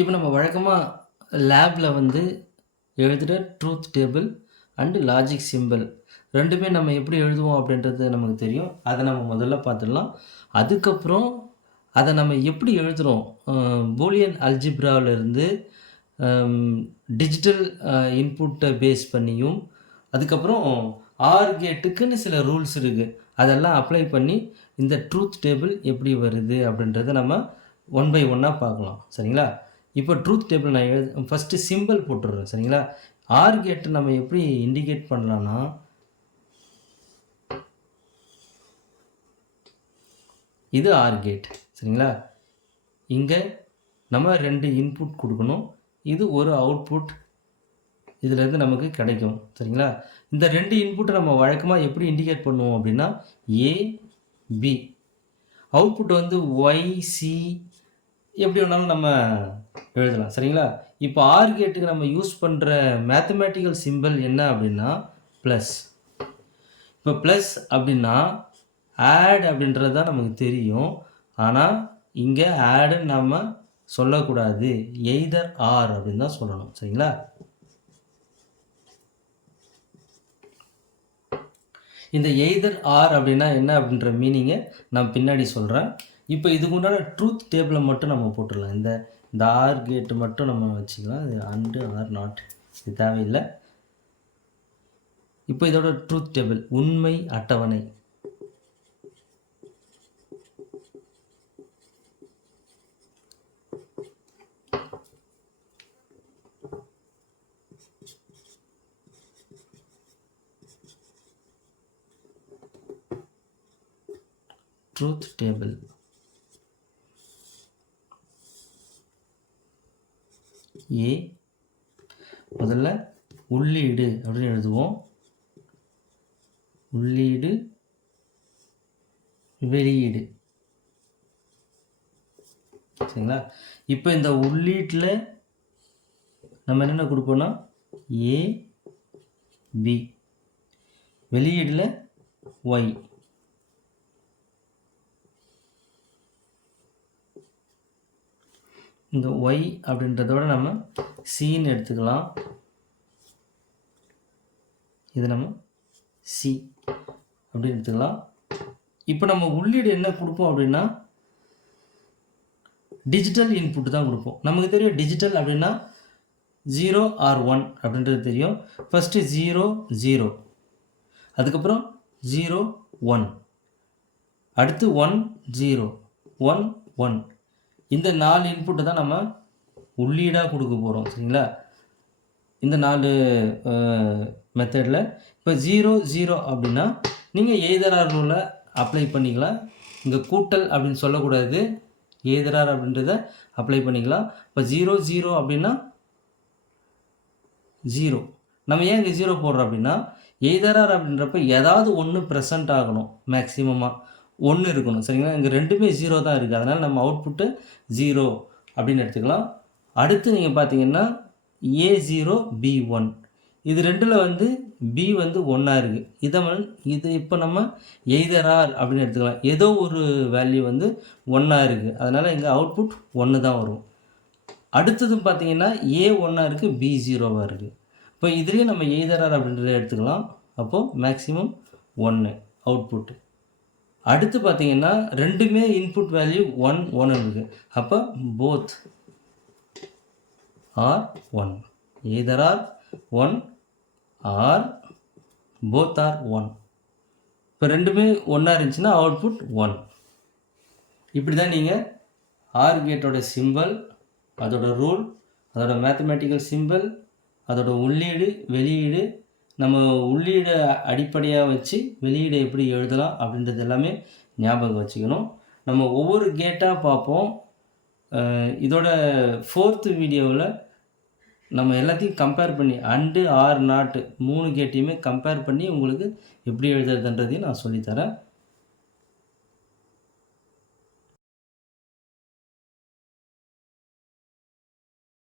இப்போ நம்ம வழக்கமாக லேபில் வந்து எழுதுகிற truth table and logic simple ரெண்டுமே நம்ம எப்படி எழுதுவோம் அப்படின்றது நமக்கு தெரியும். அதை நம்ம முதல்ல பார்த்துடலாம். அதுக்கப்புறம் அதை நம்ம எப்படி எழுதுகிறோம், பூலியன் அல்ஜிப்ராவிலேருந்து டிஜிட்டல் இன்புட்டை பேஸ் பண்ணியும், அதுக்கப்புறம் ஆர் கேட்டுக்குன்னு சில ரூல்ஸ் இருக்குது, அதெல்லாம் அப்ளை பண்ணி இந்த ட்ரூத் டேபிள் எப்படி வருது அப்படின்றத நம்ம ஒன் பை ஒன்னாக பார்க்கலாம். சரிங்களா? இப்போ ட்ரூத் டேபிள் நான் ஃபஸ்ட்டு சிம்பிள் போட்டுடுறேன். சரிங்களா? ஆர் கேட்டு நம்ம எப்படி இண்டிகேட் பண்ணலான்னா, இது ஆர் கேட். சரிங்களா? இங்கே நம்ம 2 இன்புட் கொடுக்கணும், இது ஒரு அவுட்புட் இதிலேருந்து நமக்கு கிடைக்கும். சரிங்களா? இந்த 2 இன்புட்டை நம்ம வழக்கமாக எப்படி இண்டிகேட் பண்ணுவோம் அப்படின்னா, ஏ பி, அவுட்புட் வந்து ஒய் சி எப்படி வேணாலும் நம்ம எழுதலாம். சரிங்களா? இப்போ ஆர் கேட்டுக்கு நம்ம யூஸ் பண்ணுற மேத்தமேட்டிக்கல் சிம்பிள் என்ன அப்படின்னா ப்ளஸ். இப்போ ப்ளஸ் அப்படின்னா ஆட் அப்படின்றது தான் நமக்கு தெரியும். ஆனால் இங்கே ஆடுன்னு நம்ம சொல்லக்கூடாது, எய்தர் ஆர் அப்படின்னு தான் சொல்லணும். சரிங்களா? இந்த எய்தர் ஆர் அப்படின்னா என்ன அப்படின்ற மீனிங்கை நான் பின்னாடி சொல்கிறேன். இப்போ இதுக்கு உண்டான ட்ரூத் டேபிளை மட்டும் நம்ம போட்டுடலாம். இந்த ஆர் கேட்டு மட்டும் நம்ம வச்சுக்கலாம். இது அண்டு ஆர் நாட், இது தேவையில்லை. இப்போ இதோட ட்ரூத் டேபிள் உண்மை அட்டவணை. ட்ரூத் டேபிள் ஏ, முதல்ல உள்ளீடு அப்படின்னு எழுதுவோம். உள்ளீடு வெளியீடு. சரிங்களா? இப்போ இந்த உள்ளீட்டில் நம்ம என்னென்ன கொடுப்போம்னா ஏ பி, வெளியீடில் ஒய். இந்த ஒய் அப்படின்றதோட நம்ம சின்னு எடுத்துக்கலாம். இது நம்ம சி அப்படின்னு எடுத்துக்கலாம். இப்போ நம்ம உள்ளீடு என்ன கொடுப்போம் அப்படின்னா டிஜிட்டல் இன்புட் தான் கொடுப்போம். நமக்கு தெரியும் டிஜிட்டல் அப்படின்னா 0 or 1 அப்படின்றது தெரியும். ஃபஸ்ட்டு 0 0, அதுக்கப்புறம் 0 1, அடுத்து 1 0 1 1. இந்த 4 இன்புட்டை தான் நம்ம உள்ளீடாக கொடுக்க போகிறோம். சரிங்களா? இந்த 4 மெத்தடில் இப்போ 0 0 அப்படின்னா நீங்கள் எய்தர் ஆர் ரூலை அப்ளை பண்ணிக்கலாம். இங்கே கூட்டல் அப்படின்னு சொல்லக்கூடாது, எய்தர் ஆர் அப்படின்றத அப்ளை பண்ணிக்கலாம். இப்போ 0 0 அப்படின்னா 0. நம்ம ஏன் இங்கே 0 போடுறோம் அப்படின்னா எய்தர் ஆர் அப்படின்றப்ப ஏதாவது ஒன்று ப்ரெசண்ட் ஆகணும், மேக்ஸிமமாக 1 இருக்கணும். சரிங்களா? இங்கே ரெண்டுமே 0 தான் இருக்குது, அதனால் நம்ம அவுட்புட்டு 0 அப்படின்னு எடுத்துக்கலாம். அடுத்து நீங்கள் பார்த்தீங்கன்னா A0 B1, இது ரெண்டில் வந்து B வந்து 1ஆக இருக்குது. இது இப்போ நம்ம எய்தர் ஆர் அப்படின்னு எடுத்துக்கலாம். ஏதோ ஒரு வேல்யூ வந்து 1ஆக இருக்குது, அதனால் இங்கே அவுட்புட் 1 தான் வரும். அடுத்ததும் பார்த்தீங்கன்னா A 1ஆக இருக்குது, B 0வாக இருக்குது. இப்போ இதுலேயே நம்ம எய்தர் ஆர் அப்படின்றத எடுத்துக்கலாம். அப்போது மேக்ஸிமம் 1 அவுட்புட்டு. அடுத்து பார்த்தீங்கன்னா ரெண்டுமே இன்புட் வேல்யூ 1 1 இருக்குது. அப்போ both are 1, either are 1 or both are 1. இப்போ ரெண்டுமே ஒன்றா இருந்துச்சுன்னா அவுட்புட் 1. இப்படி தான் நீங்கள் ஆர் கேட்டோட சிம்பிள், அதோட ரூல், அதோட மேத்தமேட்டிக்கல் சிம்பிள், அதோட உள்ளீடு வெளியீடு, நம்ம உள்ளீடை அடிப்படையாக வச்சு வெளியீடை எப்படி எழுதலாம் அப்படின்றது எல்லாமே ஞாபகம் வச்சுக்கணும். நம்ம ஒவ்வொரு கேட்டாக பார்ப்போம். இதோட 4th வீடியோவில் நம்ம எல்லாத்தையும் கம்பேர் பண்ணி அண்டு ஆர் நாட்டு 3 கேட்டையுமே கம்பேர் பண்ணி உங்களுக்கு எப்படி எழுதுறதுன்றதையும் நான் சொல்லித்தரேன்.